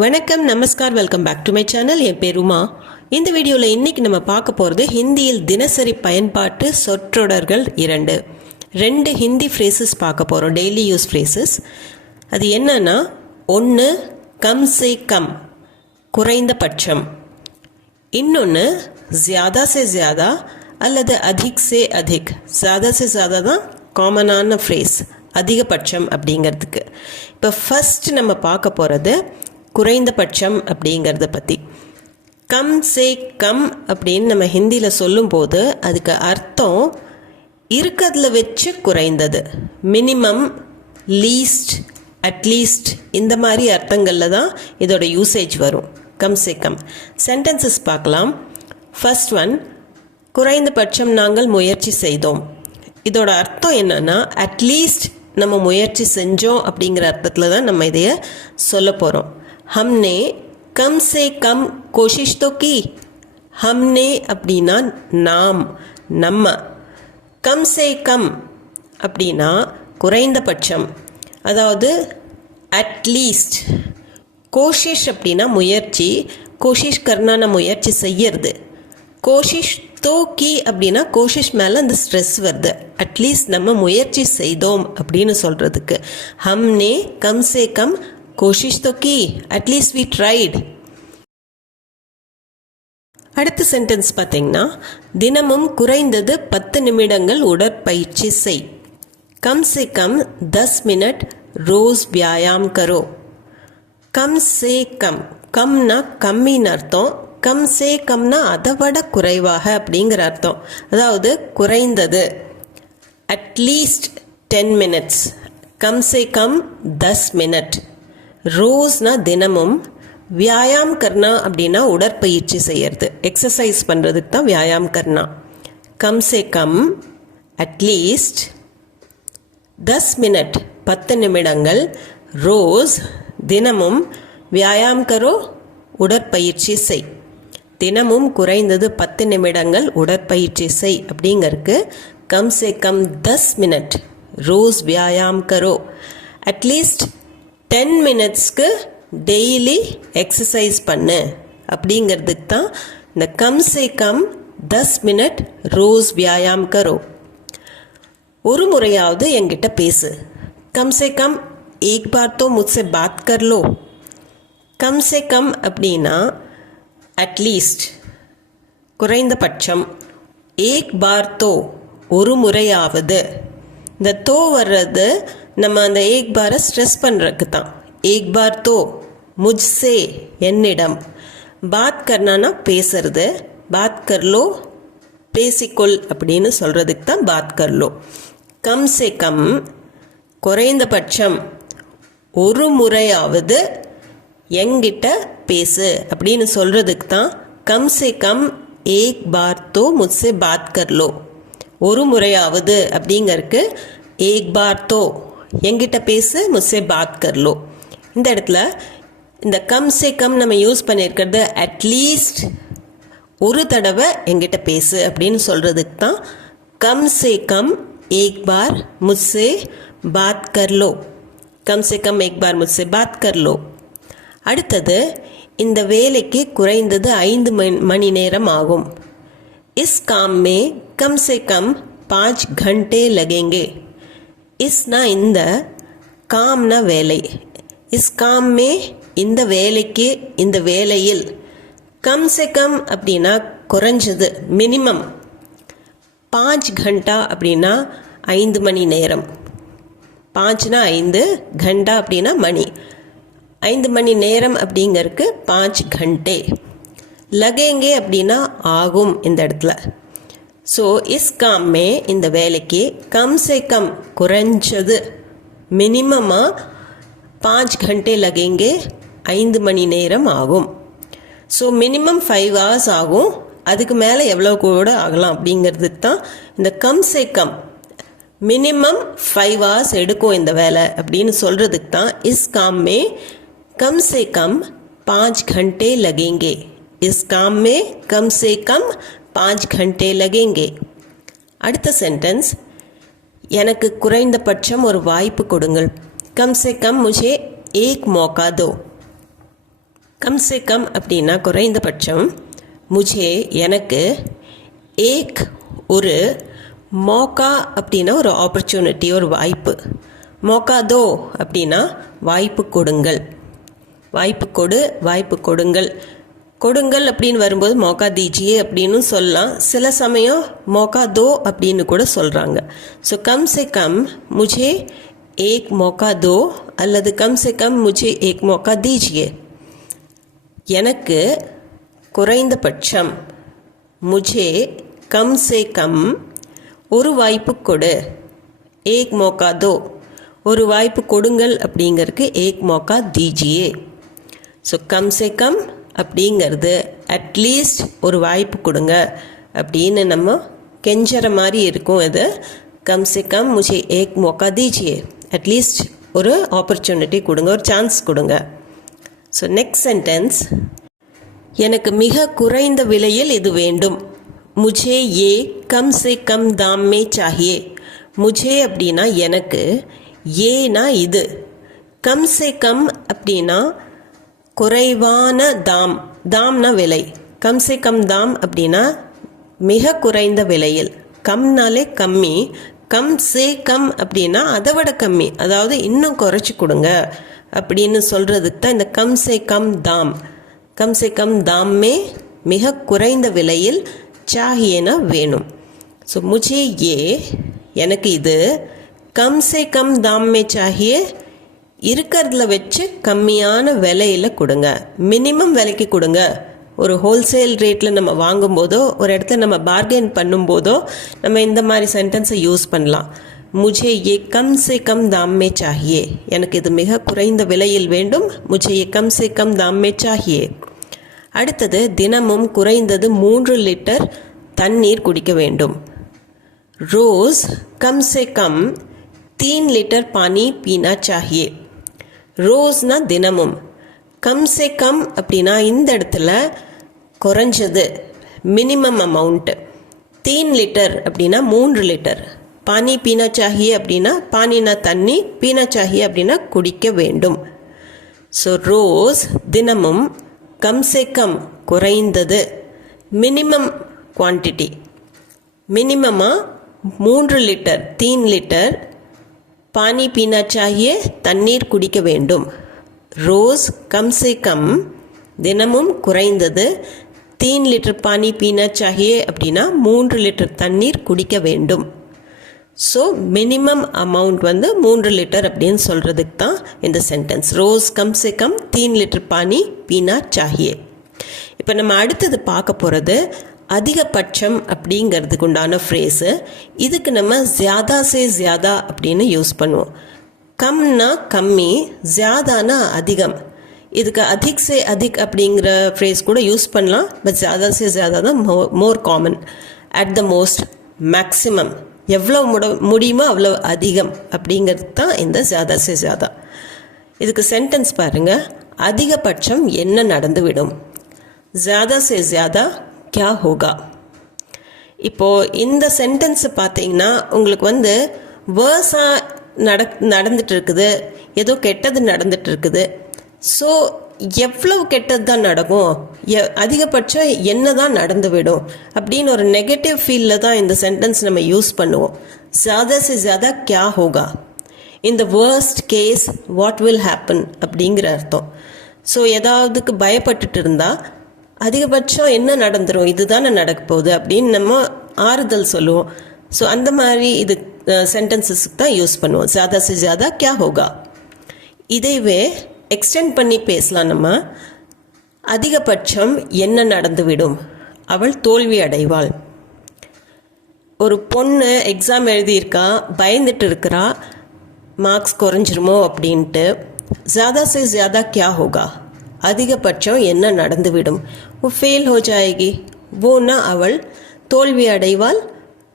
வணக்கம், நமஸ்கார், welcome back to my channel. என் பேர் உமா. இந்த வீடியோவில் இன்றைக்கி நம்ம பார்க்க போகிறது ஹிந்தியில் தினசரி பயன்பாட்டு சொற்றொடர்கள் ரெண்டு ஹிந்தி ஃப்ரேசஸ் பார்க்க போகிறோம், டெய்லி யூஸ் ஃப்ரேசஸ். அது என்னன்னா, ஒன்று கம் சே கம், குறைந்தபட்சம். இன்னொன்று ஜியாதா சே ஜியாதா அல்லது அதிக் சே அதிக். ஜியாதா சே ஜியாதா தான் காமனான ஃப்ரேஸ், அதிகபட்சம் அப்படிங்கிறதுக்கு. இப்போ ஃபஸ்ட் நம்ம பார்க்க போகிறது குறைந்தபட்சம் அப்படிங்கிறத பற்றி. கம் சே கம் அப்படின்னு நம்ம ஹிந்தியில் சொல்லும்போது அதுக்கு அர்த்தம் இருக்கிறதுல வச்சு குறைந்தது, மினிமம், லீஸ்ட், அட்லீஸ்ட், இந்த மாதிரி அர்த்தங்களில் தான் இதோட யூசேஜ் வரும். கம் சே கம். சென்டென்சஸ் பார்க்கலாம். ஃபர்ஸ்ட் ஒன், குறைந்தபட்சம் நாங்கள் முயற்சி செய்தோம். இதோட அர்த்தம் என்னன்னா, அட்லீஸ்ட் நம்ம முயற்சி செஞ்சோம் அப்படிங்கிற அர்த்தத்தில் தான் நம்ம இதைய சொல்ல போகிறோம். हमने कम से कम कोशिश तो की. हमने அப்படின்னா நாம், நம்ம. கம் சே கம் அப்படின்னா குறைந்தபட்சம், அதாவது அட்லீஸ்ட். கோஷிஷ் அப்படின்னா முயற்சி, கோஷிஷ் கர்னான முயற்சி செய்யறது. கோஷிஷ் தோ கி அப்படின்னா கோஷிஷ் மேலே அந்த ஸ்ட்ரெஸ் வருது. அட்லீஸ்ட் நம்ம முயற்சி செய்தோம் அப்படின்னு சொல்கிறதுக்கு. ஹம்னே கம் சே கம் கோஷிஷ் தோ கி, அட்லீஸ்ட் வி ட்ரைட். அடுத்த சென்டென்ஸ் பார்த்தீங்கன்னா, தினமும் குறைந்தது 10 நிமிடங்கள் உடற்பயிற்சி செய். கம் சே கம் 10 மினிட் ரோஸ் வியாயாம் கரோ. கம் சே கம், கம்னா கம்மின்னு அர்த்தம். கம் சே கம்னா அதை விட குறைவாக அப்படிங்கிற அர்த்தம். அதாவது குறைந்தது, அட்லீஸ்ட் 10 மினிட்ஸ். கம் சே கம் 10 மினிட். ரோஸ்னா தினமும், வியாயாம் கர்னா அப்படின்னா உடற்பயிற்சி செய்யறது, எக்ஸசைஸ் பண்ணுறதுக்கு தான் வியாயாம் கர்னா. கம் சே கம் அட்லீஸ்ட் 10 மினிட் 10 நிமிடங்கள், ரோஸ் தினமும், வியாயாம் கரோ உடற்பயிற்சி செய். தினமும் குறைந்தது 10 நிமிடங்கள் உடற்பயிற்சி செய் அப்படிங்கிறதுக்கு கம் சே கம் 10 மினிட் ரோஸ் வியாயாம் கரோ. அட்லீஸ்ட் 10 மினிட்ஸ்க்கு டெய்லி எக்ஸசைஸ் பண்ணு அப்படிங்கிறதுக்கு தான் இந்த கம் சே கம் 10 மினிட் ரோஸ் வியாயாம் கரோ. ஒரு முறையாவது என்கிட்ட பேசு. கம் சே கம் ஏக் பார் தோ முझसे बात कर लो. கம் சே கம் அப்படின்னா அட்லீஸ்ட், குறைந்தபட்சம். ஏக் பார் தோ ஒரு முறையாவது. இந்த தோ வர்றது நம்ம அந்த ஏக் பாரை ஸ்ட்ரெஸ் பண்ணுறதுக்கு தான். ஏக் பார் தோ முझसे என்னிடம். பாத் கர்னானா பேசுறது. பாத் கர்லோ பேசிக்கொள் அப்படின்னு சொல்கிறதுக்கு தான் பாத் கர்லோ. கம் சே கம் குறைந்தபட்சம் ஒரு முறையாவது எங்கிட்ட பேசு அப்படின்னு சொல்கிறதுக்கு தான் கம் சே கம் ஏக் பார் தோ முझसे बात कर लो. ஒரு முறையாவது அப்படிங்கிறதுக்கு ஏக் பார் தோ எங்கிட்ட பேசு, முझसे बात कर लो. இந்த இடத்துல இந்த கம் சே கம் நம்ம யூஸ் பண்ணியிருக்கிறது அட்லீஸ்ட் ஒரு தடவை எங்கிட்ட பேசு அப்படின்னு சொல்கிறதுக்கு தான் கம் சே கம் ஏக் பார் முझसे बात कर लो. கம் சே கம் ஏக் பார் முझसे बात कर लो. அடுத்தது, இந்த வேலைக்கு குறைந்தது 5 மணி நேரம் ஆகும். Is gamma may come say come 5 घंटे लगेंगे. இஸ்னா இந்த, காம்னா வேலை. இஸ் காம் மே இந்த வேலைக்கு, இந்த வேலையில். கம் சே கம் அப்படின்னா குறைஞ்சது, மினிமம். 5 घंटा அப்படின்னா 5 மணி நேரம். 5னா 5, घंटा அப்படின்னா மணி. 5 மணி நேரம் அப்படிங்கிறதுக்கு 5 घंटे. லகேங்கே அப்படின்னா ஆகும் இந்த இடத்துல. ஸோ இஸ் காம் மே இந்த வேலைக்கு, கம் சே கம் குறைஞ்சது, மினிமமாக 5 घंटे லகேங்கே 5 மணி நேரம் ஆகும். ஸோ மினிமம் 5 hours ஆகும். அதுக்கு மேலே எவ்வளோ கூட ஆகலாம் அப்படிங்கிறதுக்கு தான் இந்த கம் சே கம். மினிமம் 5 hours எடுக்கும் இந்த வேலை அப்படின்னு சொல்கிறதுக்கு தான் is gamma may come say come 5 घंटे लगेंगे. Is gamma may come say come 5 घंटे लगेंगे. அடுத்த சென்டென்ஸ், எனக்கு குறைந்தபட்சம் ஒரு வாய்ப்பு கொடுங்கள். கம் சே கம் முझे एक मौका दो. கம் சே கம் அப்படின்னா குறைந்தபட்சம். முझे எனக்கு, ஏக் ஒரு, மௌகா அப்படின்னா ஒரு ஆப்பர்ச்சுனிட்டி, ஒரு வாய்ப்பு. மௌகா தோ அப்படின்னா வாய்ப்பு கொடுங்கள். வாய்ப்பு கொடு, வாய்ப்பு கொடுங்கள். கொடுங்கள் அப்படின்னு வரும்போது மௌகா தீஜியே அப்படின்னு சொல்லலாம். சில சமயம் மௌகா தோ அப்படின்னு கூட சொல்கிறாங்க. ஸோ கம் சே கம் முझे ஏக் மௌகா தோ அல்லது கம் சே கம் முझे ஏக் மௌகா தீஜியே. எனக்கு குறைந்தபட்சம், முझे கம் சே கம் ஒரு வாய்ப்பு கொடு, ஏக் மௌகா தோ ஒரு வாய்ப்பு கொடுங்கள் அப்படிங்கிறதுக்கு ஏக் மௌகா தீஜியே. ஸோ கம் சே கம் அப்படிங்கிறது அட்லீஸ்ட் ஒரு வாய்ப்பு கொடுங்க அப்படின்னு நம்ம கெஞ்சற மாதிரி இருக்கும். இது கம் சே கம் முझे ஏக் மௌகா தீஜியே, அட்லீஸ்ட் ஒரு ஆப்பர்ச்சுனிட்டி கொடுங்க, ஒரு சான்ஸ் கொடுங்க. ஸோ நெக்ஸ்ட் சென்டென்ஸ், எனக்கு மிக குறைந்த விலையில் இது வேண்டும். முझे ये कम से कम दाम में चाहिए. முझे அப்படின்னா எனக்கு, ஏனா இது, கம் சே கம் அப்படின்னா குறைவான தாம், தாம்னா விலை. கம் சே கம் தாம் அப்படின்னா மிக குறைந்த விலையில். கம்னாலே கம்மி, கம் சே கம் அப்படின்னா அதை விட கம்மி, அதாவது இன்னும் குறைச்சி கொடுங்க அப்படின்னு சொல்கிறதுக்கு தான் இந்த கம் சே கம் தாம். கம் சே கம் தாம்மே மிக குறைந்த விலையில், சாஹியேனா வேணும். ஸோ முझे ये எனக்கு இது, கம் சே கம் தாம் மே சாஹியே இருக்கிறதுல வச்சு கம்மியான விலையில் கொடுங்க, மினிமம் விலைக்கு கொடுங்க. ஒரு ஹோல்சேல் ரேட்டில் நம்ம வாங்கும்போதோ ஒரு இடத்துல நம்ம பார்கெயின் பண்ணும்போதோ நம்ம இந்த மாதிரி சென்டென்ஸை யூஸ் பண்ணலாம். முझे ये कम से कम दाम में चाहिए. எனக்கு இது மிக குறைந்த விலையில் வேண்டும். मुझे ये कम से कम दाम में चाहिए. அடுத்தது, தினமும் குறைந்தது 3 லிட்டர் தண்ணீர் குடிக்க வேண்டும். ரோஸ் कम से कम 3 லிட்டர் पानी पीना चाहिए. ரோஸ்னா தினமும், கம் சே கம் அப்படின்னா இந்த இடத்துல குறைஞ்சது, மினிமம் அமௌண்ட்டு. 3 லிட்டர் அப்படின்னா 3 லிட்டர். பானி பீனா சாஹியே அப்படின்னா, பானினா தண்ணி, பீனா சாஹியே அப்படின்னா குடிக்க வேண்டும். ஸோ ரோஸ் தினமும், கம் சே கம் குறைந்தது, மினிமம் குவான்டிட்டி, மினிமமாக 3 லிட்டர் 3 லிட்டர் பானி பீனா சாஹியே தண்ணீர் குடிக்க வேண்டும். ரோஸ் கம் சே கம் தினமும் குறைந்தது 3 லிட்டர் பானி பீனா சாஹியே அப்படின்னா 3 லிட்டர் தண்ணீர் குடிக்க வேண்டும். ஸோ மினிமம் அமௌண்ட் வந்து 3 லிட்டர் அப்படின்னு சொல்கிறதுக்கு தான் இந்த சென்டென்ஸ். ரோஸ் கம் சே கம் 3 லிட்டர் பானி பீனா சாஹியே. இப்போ நம்ம அடுத்தது பார்க்க போகிறது அதிகபட்சம் அப்படிங்கிறதுக்கு உண்டான ஃப்ரேஸு. இதுக்கு நம்ம ஜியாதா சே ஜியாதா அப்படின்னு யூஸ் பண்ணுவோம். கம்னா கம்மி, ஜியாதானா அதிகம். இதுக்கு அதிக் சே அதிக் அப்படிங்கிற ஃப்ரேஸ் கூட யூஸ் பண்ணலாம். பட் ஜியாதா சே ஜியாதா தான் மோர் common. At the most, maximum, எவ்வளோ முடியுமோ அவ்வளோ அதிகம் அப்படிங்கிறது தான் இந்த ஜியாதா சே ஜியாதா. இதுக்கு சென்டென்ஸ் பாருங்கள். அதிகபட்சம் என்ன நடந்துவிடும். ஜியாதா சே ஜியாதா क्या होगा. இப்போது இந்த சென்டென்ஸை பார்த்தீங்கன்னா உங்களுக்கு வந்து வேர்ஸாக நடந்துட்டு இருக்குது, ஏதோ கெட்டது நடந்துட்டு இருக்குது. ஸோ எவ்வளவு கெட்டது தான் நடக்கும், அதிகபட்சம் என்ன தான் நடந்துவிடும் அப்படின்னு ஒரு நெகட்டிவ் ஃபீலில் தான் இந்த சென்டென்ஸ் நம்ம யூஸ் பண்ணுவோம். ज़्यादा से ज़्यादा क्या होगा, in the worst case what will happen அப்படிங்கிற அர்த்தம். ஸோ ஏதாவதுக்கு பயப்பட்டுட்டு இருந்தால் அதிகபட்சம் என்ன நடந்துடும், இதுதானே நடக்க போகுது அப்படின்னு நம்ம ஆறுதல் சொல்லுவோம். ஸோ அந்த மாதிரி இது சென்டென்சஸ்க்கு தான் யூஸ் பண்ணுவோம். ज़्यादा से ज़्यादा क्या होगा. இதைவே எக்ஸ்டெண்ட் பண்ணி பேசலாம் நம்ம. அதிகபட்சம் என்ன நடந்துவிடும், அவள் தோல்வி அடைவாள். ஒரு பொண்ணு எக்ஸாம் எழுதியிருக்கா, பயந்துட்டு இருக்கிறா மார்க்ஸ் குறைஞ்சிருமோ அப்படின்ட்டு. ज़्यादा से ज़्यादा क्या होगा, அதிகபட்சம் என்ன நடந்துவிடும். वो फेल हो जाएगी, வோனா அவள், தோல்வி அடைவாள்,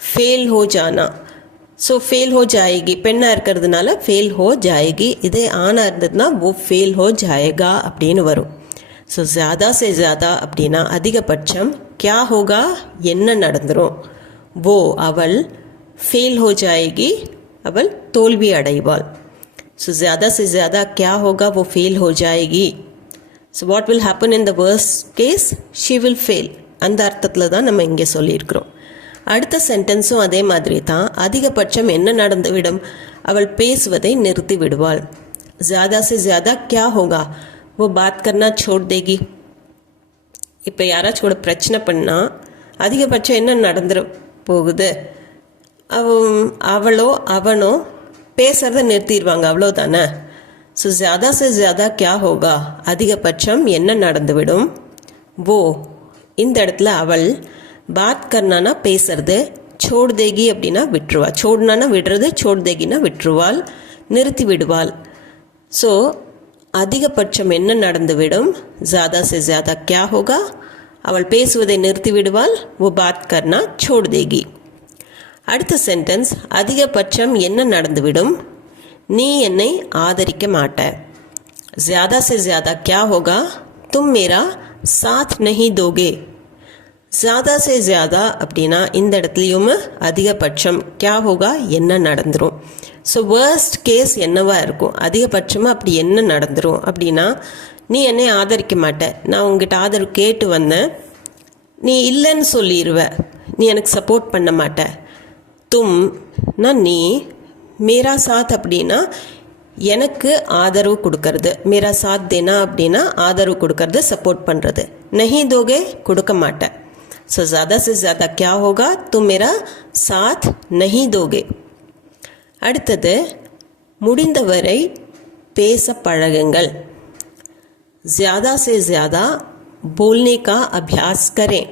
ஃபெயில் ஹோ ஜானா. ஸோ ஃபெயில் ஹோ ஜாயேகி, பெண்ணாக இருக்கிறதுனால ஃபெயில் ஹோ ஜாயேகி. இதே ஆணாக இருந்ததுன்னா वो ஃபெயில் ஹோ ஜாயேகா அப்படின்னு வரும். ஸோ ज़्यादा से ज़्यादा அப்படின்னா அதிகபட்சம், क्या होगा என்ன நடந்துரும், वो அவள், ஃபெயில் ஹோ ஜாயேகி அவள் தோல்வி அடைவாள். ஸோ ज़्यादा से ज़्यादा क्या होगा वो फेल हो जाएगी. So what will happen in the worst case she will fail. அந்த அர்த்தத்தில் தான் நம்ம இங்கே சொல்லியிருக்கிறோம். அடுத்த சென்டென்ஸும் அதே மாதிரி தான். அதிகபட்சம் என்ன நடந்துவிடும்? அவள் பேசுவதை நிறுத்தி விடுவாள். ज़्यादा से ज़्यादा क्या होगा? वो बात करना छोड़ देगी. இப்போ யாராச்சும் கூட பிரச்சனை பண்ணால் அதிகபட்சம் என்ன நடந்துட போகுது? அவளோ அவனோ பேசுகிறத நிறுத்திடுவாங்க, அவ்வளோதானே. ஸோ ज़्यादा से ज़्यादा क्या होगा? அதிகபட்சம் என்ன நடந்துவிடும்? वो இந்த இடத்துல அவள், பாத் கர்னானா பேசுறது, சோட் தேகி அப்படின்னா விட்டுருவா. சோடுனானா விடுறது, சோட் தேகினா விட்டுருவாள், நிறுத்தி விடுவாள். ஸோ அதிகபட்சம் என்ன நடந்துவிடும்? ज़्यादा से ज़्यादा क्या होगा? அவள் பேசுவதை நிறுத்தி விடுவாள். वो बात करना छोड़ देगी. அடுத்த சென்டென்ஸ், அதிகபட்சம் என்ன நடந்துவிடும்? நீ என்னை ஆதரிக்க மாட்ட. ज़्यादा से ज़्यादा क्या होगा? तुम मेरा साथ नहीं दोगे. ज़्यादा से ज़्यादा அப்படின்னா இந்த இடத்துலையும் அதிகபட்சம் क्या होगा என்ன நடந்துரும். ஸோ வேர்ஸ்ட் கேஸ் என்னவா இருக்கும்? அதிகபட்சமாக அப்படி என்ன நடந்துரும் அப்படின்னா, நீ என்னை ஆதரிக்க மாட்ட, நான் உங்ககிட்ட ஆதரவு கேட்டு வந்தேன், நீ இல்லைன்னு சொல்லிடுவ, நீ எனக்கு சப்போர்ட் பண்ண மாட்ட. தும்னா நீ, மேரா சாத் அப்படின்னா எனக்கு ஆதரவு கொடுக்கறது, மேரா சாத் தேனா அப்படின்னா ஆதரவு கொடுக்கறது, சப்போர்ட் பண்ணுறது. நஹி தோகே கொடுக்க மாட்டேன். ஸோ ज़्यादा से ज़्यादा क्या होगा? तुम मेरा साथ नहीं दोगे. அடுத்தது, முடிந்தவரை பேச பழகுங்கள். ज़्यादा से ज़्यादा बोलने का अभ्यास करें.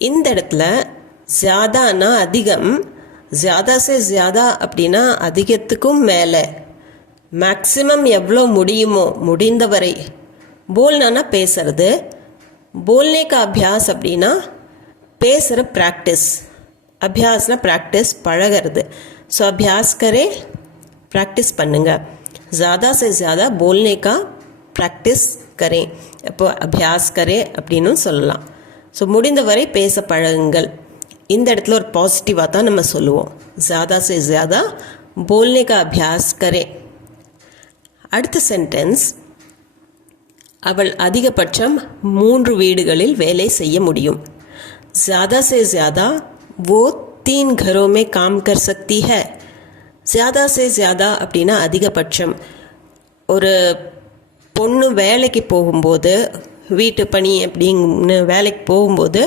இந்த இடத்துல ज़्यादाனா அதிகம், ज़्यादा से ज़्यादा அப்படின்னா அதிகத்துக்கும் மேலே, மேக்ஸிமம் எவ்வளோ முடியுமோ முடிந்தவரை. போல்னானா பேசுறது, போல்னே கா அபியாஸ் அப்படின்னா பேசுகிற ப்ராக்டிஸ், அபியாஸ்னா ப்ராக்டிஸ் பழகிறது. ஸோ அபியாஸ் கரே ப்ராக்டிஸ் பண்ணுங்க. ज़्यादा से ज़्यादा बोलने का ப்ராக்டிஸ் கரே, இப்போ அபியாஸ் கரே அப்படின்னு சொல்லலாம். ஸோ முடிந்தவரை பேச பழகுங்கள். இந்த இடத்துல ஒரு பாசிட்டிவாக தான் நம்ம சொல்லுவோம். ज़्यादा से ज़्यादा बोलने का अभ्यास करें. அடுத்த சென்டென்ஸ், அவள் அதிகபட்சம் 3 வீடுகளில் வேலை செய்ய முடியும். ज़्यादा से ज़्यादा वो 3 घरों में काम कर सकती है. ज़्यादा से ज़्यादा அப்படின்னா அதிகபட்சம். ஒரு பொண்ணு வேலைக்கு போகும்போது, வீட்டு பணி அப்படின்னு வேலைக்கு போகும்போது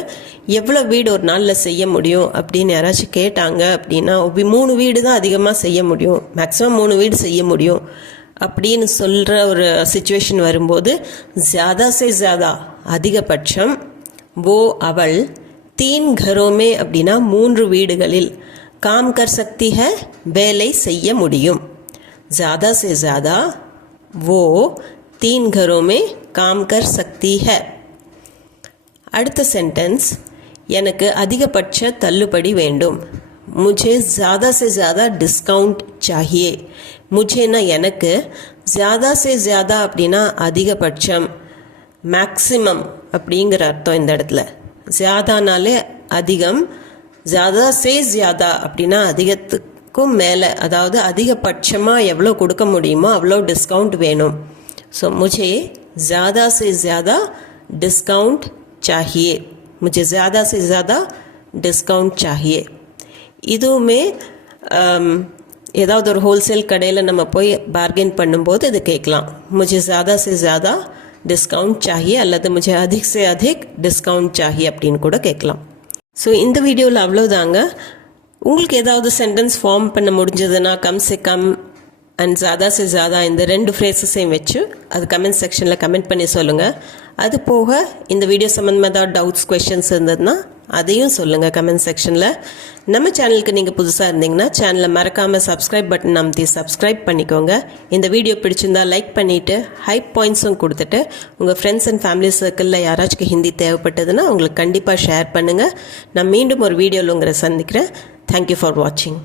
எவ்வளோ வீடு ஒரு நாளில் செய்ய முடியும் அப்படின்னு யாராச்சும் கேட்டாங்க அப்படின்னா, 3 வீடு தான் அதிகமாக செய்ய முடியும், மேக்ஸிமம் 3 வீடு செய்ய முடியும் அப்படின்னு சொல்கிற ஒரு சிச்சுவேஷன் வரும்போது, ज़्यादा से ज़्यादा அதிகபட்சம், वो அவள், 3 घरों में அப்படின்னா 3 வீடுகளில், काम कर सकती है வேலை செய்ய முடியும். ज़्यादा से ज़्यादा वो 3 घरों में काम कर सकती है. அடுத்த சென்டென்ஸ், எனக்கு அதிகபட்ச தள்ளுபடி வேண்டும். मुझे ज़्यादा से ज़्यादा डिस्काउंट चाहिए. मुझेனா எனக்கு, ज़्यादा से ज़्यादा அப்படின்னா அதிகபட்சம், மேக்ஸிமம் அப்படிங்கிற அர்த்தம் இந்த இடத்துல. ज़्यादाனாலே அதிகம், ज़्यादा से ज़्यादा அப்படின்னா அதிகத்துக்கும் மேலே, அதாவது அதிகபட்சமாக எவ்வளோ கொடுக்க முடியுமோ அவ்வளோ டிஸ்கவுண்ட் வேணும். ஸோ मुझे ज़्यादा से ज़्यादा डिस्काउंट चाहिए. मुझे ज़्यादा से ज़्यादा डिस्काउंट चाहिए. இதுவுமே ஏதாவது ஒரு ஹோல்சேல் கடையில் நம்ம போய் பார்கெயின் பண்ணும்போது இது கேட்கலாம். मुझे ज़्यादा से ज़्यादा डिस्काउंट चाहिए அல்லது मुझे अधिक से अधिक डिस्काउंट चाहिए அப்படின்னு கூட கேட்கலாம். ஸோ இந்த வீடியோவில் அவ்வளோதாங்க. உங்களுக்கு ஏதாவது சென்டென்ஸ் ஃபார்ம் பண்ண முடிஞ்சதுன்னா கம் சே கம் அண்ட் ज़्यादा से ज़्यादा இந்த 2 ஃப்ரேஸஸையும் வச்சு அது கமெண்ட் செக்ஷனில் கமெண்ட் பண்ணி சொல்லுங்கள். அது போக இந்த வீடியோ சம்மந்தமாக ஏதாவது டவுட்ஸ், கொஷின்ஸ் இருந்ததுன்னா அதையும் சொல்லுங்கள் கமெண்ட் செக்ஷனில். நம்ம சேனலுக்கு நீங்கள் புதுசாக இருந்தீங்கன்னா சேனலை மறக்காமல் சப்ஸ்கிரைப் பட்டன் அமுத்தி சப்ஸ்கிரைப் பண்ணிக்கோங்க. இந்த வீடியோ பிடிச்சிருந்தா லைக் பண்ணிவிட்டு ஹைப் பாயிண்ட்ஸும் கொடுத்துட்டு உங்கள் ஃப்ரெண்ட்ஸ் அண்ட் ஃபேமிலி சர்க்கிளில் யாராச்சும் ஹிந்தி தேவைப்பட்டதுன்னா உங்களுக்கு கண்டிப்பாக ஷேர் பண்ணுங்கள். நான் மீண்டும் ஒரு வீடியோவில் உங்களை சந்திக்கிறேன். தேங்க்யூ ஃபார் வாட்சிங்.